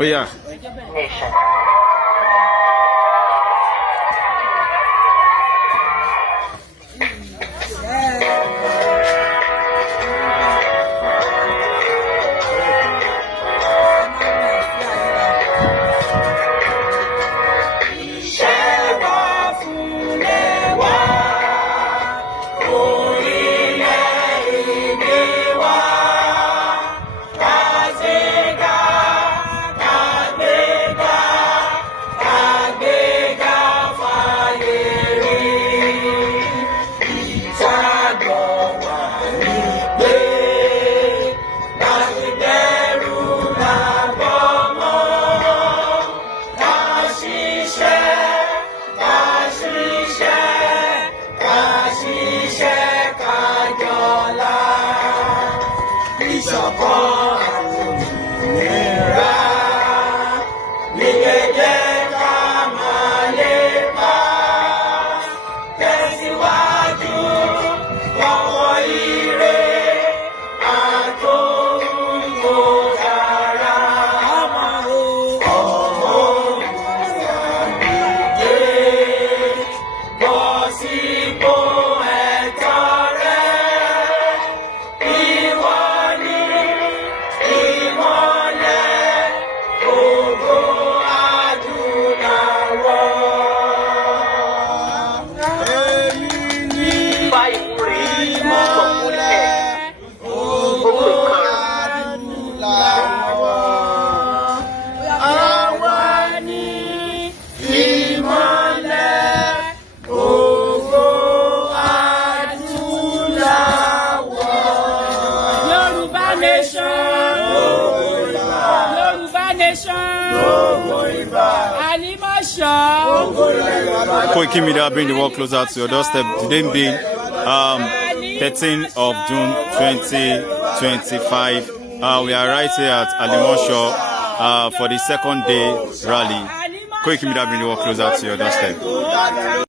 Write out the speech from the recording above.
Oh yeah. Nation. Koiki Media bring the world closer to your doorstep. Today being 13th of June 2025. We are right here at Alimosho for the second day rally. Koiki Media bring the world closer to your doorstep.